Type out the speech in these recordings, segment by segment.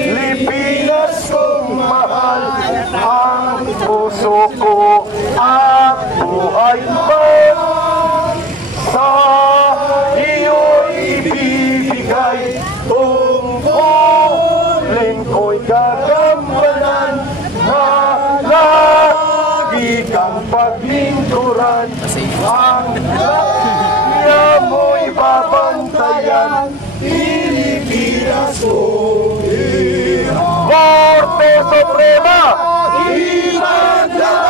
Pilipinas kong mahal, ang puso ko at buhay ko sa iyo'y ibibigay. Tungkulin ko'y gagampanan na lagi kang paglingkuran. Ang kanya mo'y babantayan, Pilipinas ko. Korte Suprema!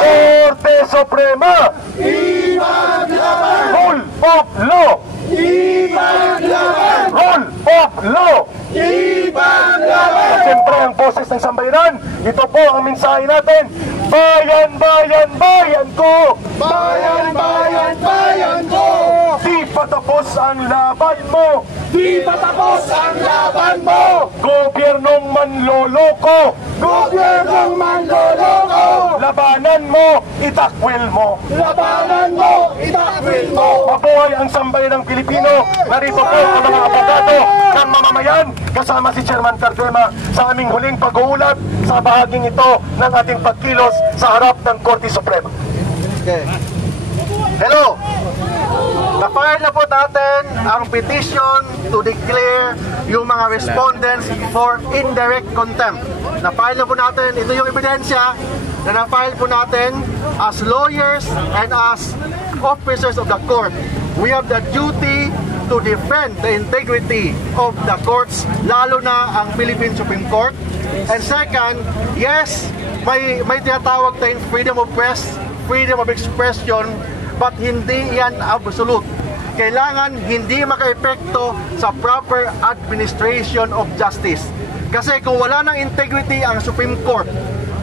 Korte Suprema! Rule of law! Rule of law! Siyempre ang boses ng sambayanan, ito po ang mensahe natin. Bayan, bayan, bayan ko! Bayan, bayan, bayan ko! Di patapos ang laban mo! Di patapos ang laban mo! Gobyernong manloloko! Gobyernong manloloko! Labanan mo, itakwil mo! Labanan mo, itakwil mo! Mabuhay ang sambayanang Pilipino! Narito po ang mga abogado ng mamamayan kasama si Chairman Cardema sa aming huling pag-uulat sa bahaging ito ng ating pagkilos sa harap ng Korte Suprema. Okay. Hello! Na-file na po natin ang petition to declare yung mga respondents for indirect contempt. Na-file na po natin, ito yung ebidensya na na-file po natin as lawyers and as officers of the court. We have the duty to defend the integrity of the courts, lalo na ang Philippine Supreme Court. And second, yes, may tinatawag tayong freedom of press, freedom of expression, but hindi yan absolute. Kailangan hindi maka-epekto sa proper administration of justice. Kasi kung wala ng integrity ang Supreme Court,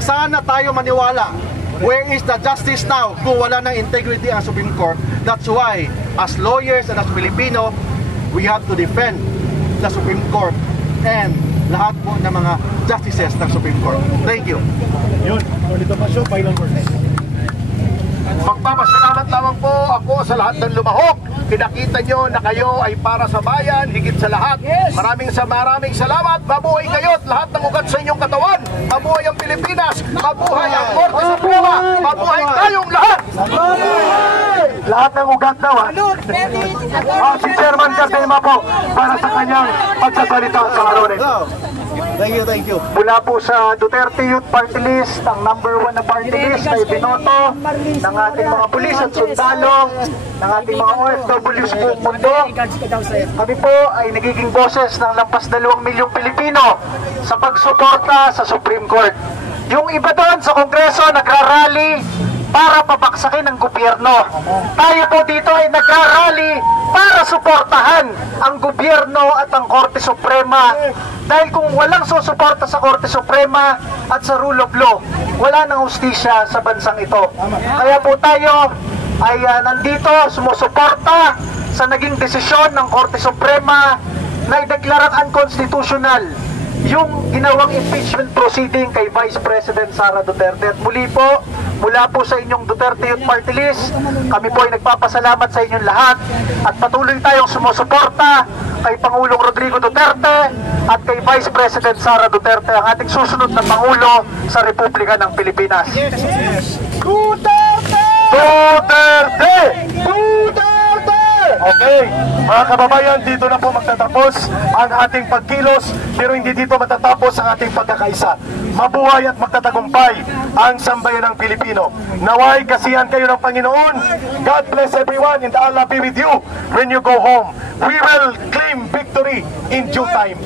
sana tayo maniwala. Where is the justice now kung wala ng integrity ang Supreme Court? That's why, as lawyers and as Filipino, we have to defend the Supreme Court and lahat po ng mga justices ng Supreme Court. Thank you. Yun, ulit pa siya, final words. Magpapasalamat lamang po ako sa lahat ng lumahok. Pinakita nyo na kayo ay para sa bayan, higit sa lahat. Maraming salamat. Mabuhay kayo at lahat ng ugat sa inyong katawan. Mabuhay ang Pilipinas. Mabuhay ang Korte Suprema. Mabuhay tayong lahat. Lahat ng ugat daw, ha? Si Chairman Cardema po para sa kanyang pagsasalita sa araw nito. Thank you. Mula po sa Duterte Youth Party List, ang #1 na party list ay binoto ng ating mga pulis at sundalo, ng ating mga OFWs buong mundo. Kami po ay nagiging boses ng lampas 2 milyong Pilipino sa pagsuporta sa Supreme Court. Yung iba doon sa Kongreso nagrarally para pabaksakin ang gobyerno. Tayo po dito ay nagrarally para suportahan ang gobyerno at ang Korte Suprema. Dahil kung walang susuporta sa Korte Suprema at sa rule of law, wala nang hustisya sa bansang ito. Kaya po tayo ay nandito sumusuporta sa naging desisyon ng Korte Suprema na ideklarang unconstitutional yung ginawang impeachment proceeding kay Vice President Sara Duterte. At muli po, mula po sa inyong Duterte Youth Party List, kami po ay nagpapasalamat sa inyong lahat at patuloy tayong sumusuporta kay Pangulong Rodrigo Duterte at kay Vice President Sara Duterte, ang ating susunod na Pangulo sa Republika ng Pilipinas. Duterte! Duterte! Duterte! Okay, mga kababayan, dito na po magtatapos ang ating pagkilos, pero hindi dito matatapos ang ating pagkakaisa. Mabuhay at magtatagumpay ang sambayanang Pilipino. Naway kasihan kayo ng Panginoon. God bless everyone and Allah be with you when you go home. We will claim victory in due time.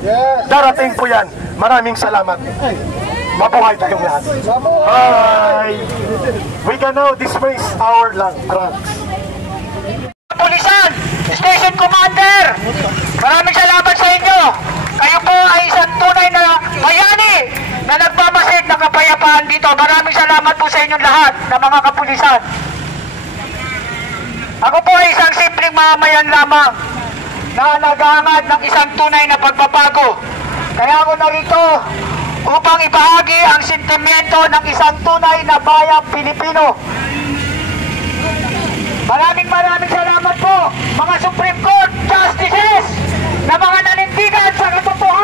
Darating po yan. Maraming salamat. Mabuhay tayong lahat. Bye! We can now dismiss our ranks. Pulisan, Station Commander, maraming salamat sa inyo. Kayo po ay isang tunay na bayani na nagmamasid ng kapayapaan dito. Maraming salamat po sa inyong lahat na mga kapulisan. Ako po ay isang simpleng mamamayan lamang na nag-aangad ng isang tunay na pagbabago. Kaya ako narito upang ibahagi ang sentimento ng isang tunay na bayang Pilipino. Maraming salamat po mga Supreme Court Justices na mga nanindigan sa katotohanan.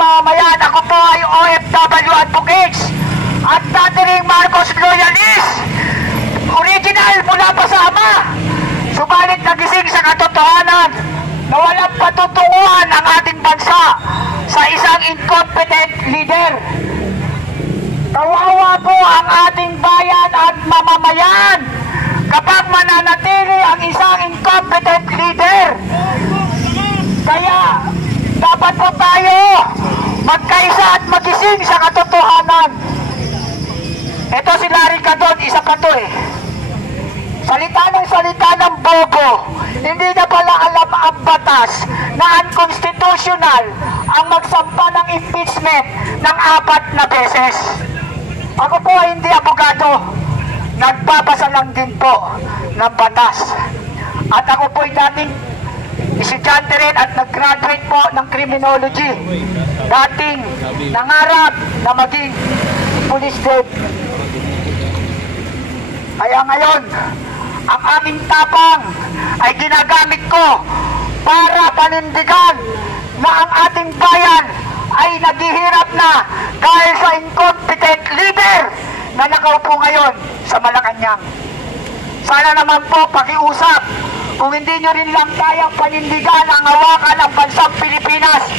mamamayan. Ako po ay OFW advocates at dating Marcos loyalist. Original mula pa sa ama. Subalit nagising sa katotohanan na walang patutunguhan ang ating bansa sa isang incompetent leader. Kawawa po ang ating bayan at mamamayan kapag mananatili ang isang incompetent leader. Kaya dapat po tayo magkaisa at magising sa katotohanan. Ito si Larry Gadon, isa pa to eh. Salita ng bobo. Hindi na pala alam ang batas na unconstitutional ang magsampa ng impeachment ng 4 na beses. Ako po ay hindi abogado. Nagbabasa lang din po ng batas. At ako po ay dating estudyante rin at nag-graduate po ng criminology. Dating nangarap na maging police din. Kaya ngayon, ang aking tapang ay ginagamit ko para panindigan na ang ating bayan ay naghihirap na dahil sa incompetent leader na nakaupo ngayon sa Malacanang. Sana naman po pakiusap, kung hindi nyo rin lang kayang panindigan ang hawakan ng bansang Pilipinas,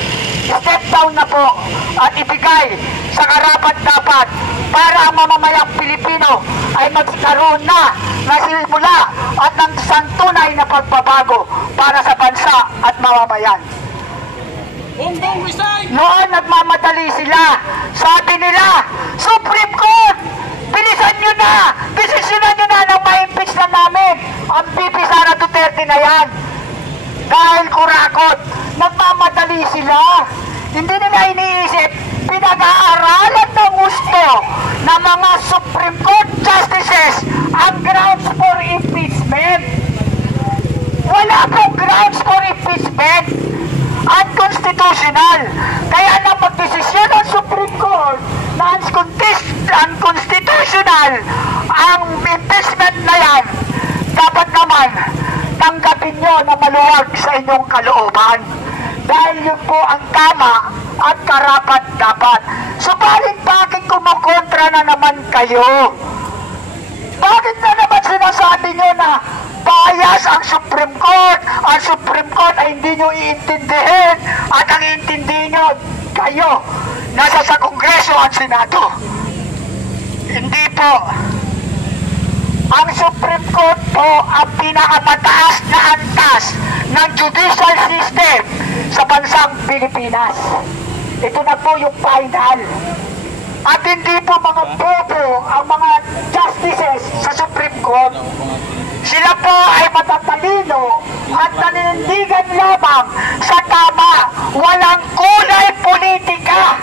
step down na po at ibigay sa karapat-dapat para ang mamamayang Pilipino ay magkaroon na simula at ng isang tunay na pagbabago para sa bansa at mamamayan. Noon nagmamadali sila. Sabi nila, Supreme Court, bilisan nyo na! Desisyonan nyo na nang ma-impeach na namin ang VP Sara Duterte na yan. Dahil kurakot, nagmamadali sila. Hindi nila iniisip, pinag-aaralan ng gusto ng mga Supreme Court Justices ang grounds for impeachment. Wala pong grounds for impeachment. Unconstitutional. Kaya na magdesisyon ng Supreme Court na unconstitutional ang impeachment na yan, dapat naman tanggapin nyo na maluwag sa inyong kalooban. Dahil yun po ang tama at karapat-dapat. Subalit bakit kumukontra na naman kayo? Bakit na naman sinasabi nyo na bias ang Supreme Court? Ang Supreme Court ay hindi nyo iintindihin at ang iintindihin nyo kayo nasa sa Kongreso at Senado. Hindi po. Ang Supreme Court po ang pinakamataas na antas ng judicial system sa bansang Pilipinas. Ito na po yung final. At hindi po mga bobo ang mga justices sa Supreme Court. Sila po ay matatalino at naninindigan lamang sa tama, walang kulay politika.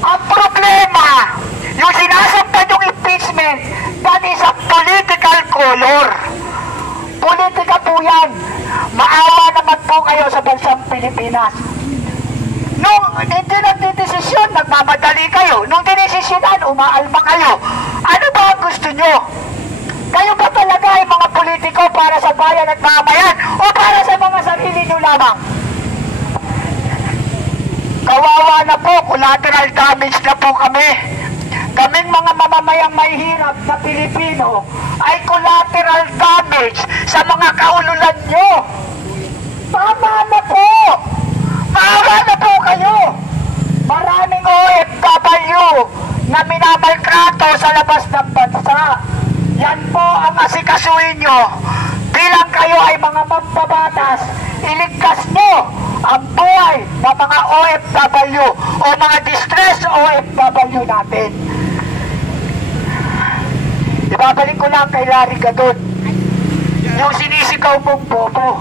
Ang problema, yung sinasampan yung impeachment, that is a political color. Politika po yan. Maawa naman po kayo sa bansang Pilipinas. Nung hindi nagdidesisyon, nagmamadali kayo. Nung dinesisyonan, umaalma kayo. Ano ba ang gusto nyo? Kayo ba talaga ay mga politiko para sa bayan at mamayan o para sa mga sarili nyo lamang? Kawawa na po, collateral damage na po kami. Kaming mga mamamayang mahihirap na Pilipino ay collateral damage sa mga kaululan nyo. Tama na po! Maawa na po kayo! Maraming OFW na minamaltrato sa labas ng bansa. Yan po ang asikasuhin nyo. Bilang kayo ay mga mambabatas, iligtas nyo ang buhay ng mga OFW o mga distressed OFW natin. Ibabalik ko lang kay Larry Gadon. Yung sinisigaw mong bobo.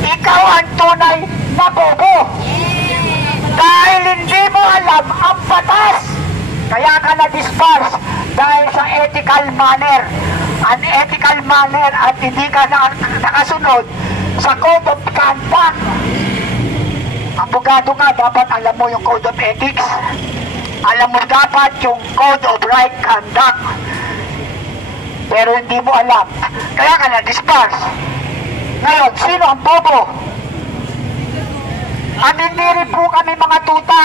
Ikaw ang tunay na bobo. Dahil hindi mo alam ang batas. Kaya ka na-disperse dahil sa ethical manner. Unethical manner at hindi ka nakasunod sa Code of Conduct. Abogado ka, dapat alam mo yung Code of Ethics. Alam mo dapat yung Code of Right Conduct. Pero hindi mo alam. Kaya ka na-disperse. Ngayon, sino ang bobo? At hindi rin po kami mga tuta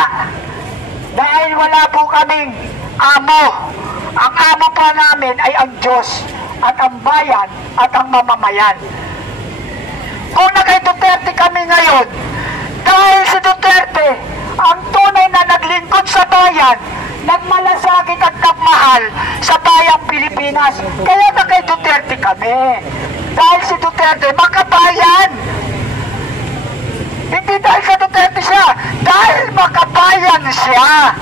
dahil wala po kaming amo. Ang amo po namin ay ang Diyos at ang bayan at ang mamamayan. Kung kay Duterte kami ngayon, dahil si Duterte ang tunay na naglingkod sa bayan, nagmalasakit at nagmahal sa bayang Pilipinas. Kaya kay Duterte kami. Dahil si Duterte makabayan. Hindi dahil sa Duterte siya, dahil makabayan siya.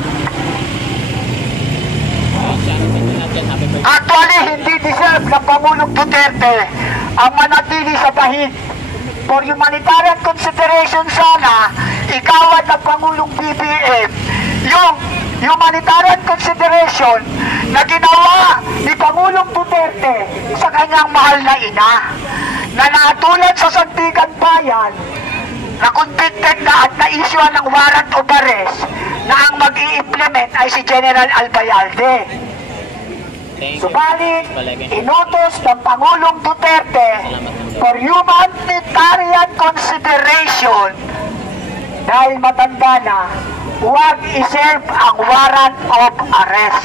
Actually, hindi deserve ng Pangulong Duterte ang manatili sa bahid. For humanitarian consideration sana, ikawat ng Pangulong BBM yung humanitarian consideration na ginawa ni Pangulong Duterte sa kanyang mahal na ina, na natulad sa Sandigan Bayan, na convicted na at na-issue ng warrant of arrest na ang mag-i-implement ay si General Albayalde. Subalit, inutos ng Pangulong Duterte for humanitarian consideration dahil matanda na, huwag iserve ang warrant of arrest.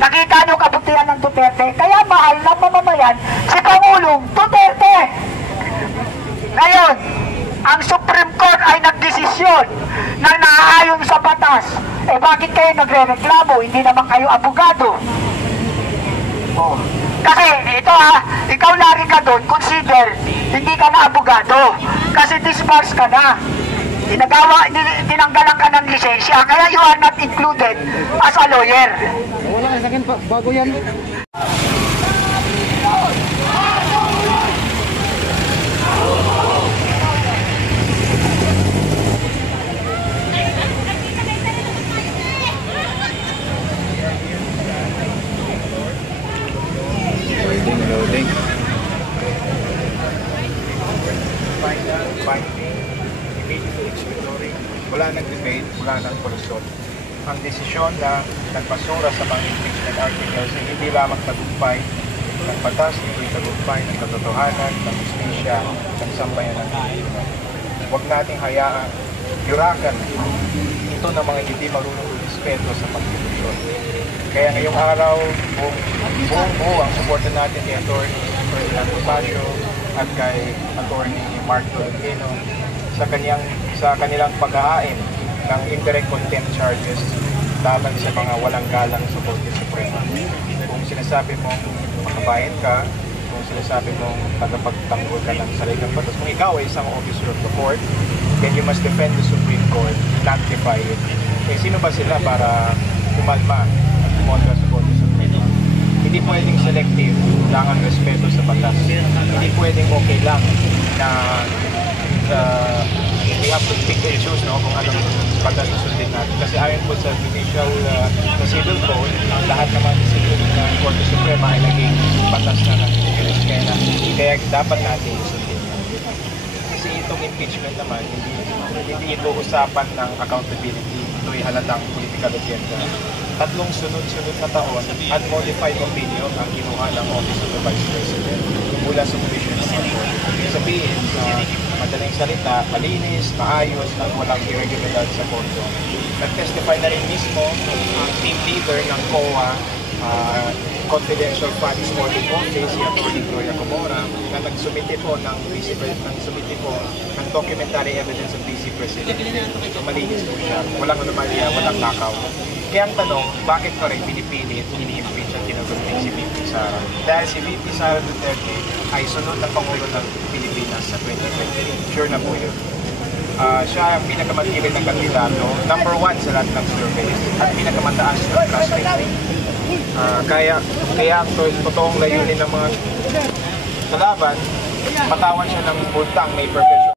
Nakita nyo kabutihan ng Duterte, kaya mahal ng mamamayan si Pangulong Duterte. Ngayon, ang Supreme Court ay nagdesisyon na naaayon sa batas. Eh bakit kayo nagre-reklamo? Hindi naman kayo abogado. Oh. Kasi ito ikaw lagi ka doon, consider, hindi ka na abogado. Kasi disbarred ka na. Tinanggalan ka ng lisensya, kaya you are not included as a lawyer. Wala ka sa akin, bago yan. Loading. Wala nang debate, wala nang polusyon. Ang desisyon na nagpasura sa mga impeachment articles ay hindi lamang tagumpay ng batas, hindi tagumpay ng katotohanan, ng justisya, ng sambayanan. Huwag nating hayaan, yurakan ito ng mga hindi marunong respeto sa konstitusyon. Kaya ngayong araw, buong ang suporta natin kay Atty. Ferdinand Rosario at kay Atty. Mark Tolentino sa kanilang pag-aaim ng indirect contempt charges laban sa mga walang galang sa Korte Suprema. Kung sinasabi mong makabayan ka, kung sinasabi mong tagapagtanggol ka ng saligang batas, kung ikaw ay isang officer of the court, then you must defend the Supreme Court, not defy it. Eh, sino ba sila para kumalma kontra sa Korte Suprema? Hindi pwedeng selective lang ang respeto sa batas. Hindi pwedeng okay lang na we have to pick and choose kung anong batas na sundin natin. Kasi ayon po sa judicial, sa civil code, ang lahat naman sa Korte Suprema ay naging batas na ng Congress. Kaya dapat natin sundin. Kasi itong impeachment naman, hindi ito usapan ng accountability. Ito'y halatang political agenda. 3 sunod-sunod na taon, unmodified opinion ang kinuha ng Office of the Vice President mula sa Commission ng mga Korte. Sabihin, madaling salita, malinis, maayos, at walang irregular sa Korte. Nag-testify na rin mismo ang team leader ng COA, Confidential Funds Audit Office, si Atty. Gloria Comora, na nagsumite po ng documentary evidence ng Vice President. So, malinis po siya. Walang anomalya, walang nakaw. Kaya ang tanong, bakit pa rin pinipilit, ini-impeach at kinugunting si VP Sara? Dahil si VP Sara Duterte ay sunod na Pangulo ng Pilipinas sa 2028. Sure na po yun. Siya ang pinakamatibay na kandidato, number 1 sa lahat ng surveys, at pinakamataas ng trust rating. Kaya ang totoong layunin ng mga kalaban, patawan siya ng multang may perpetual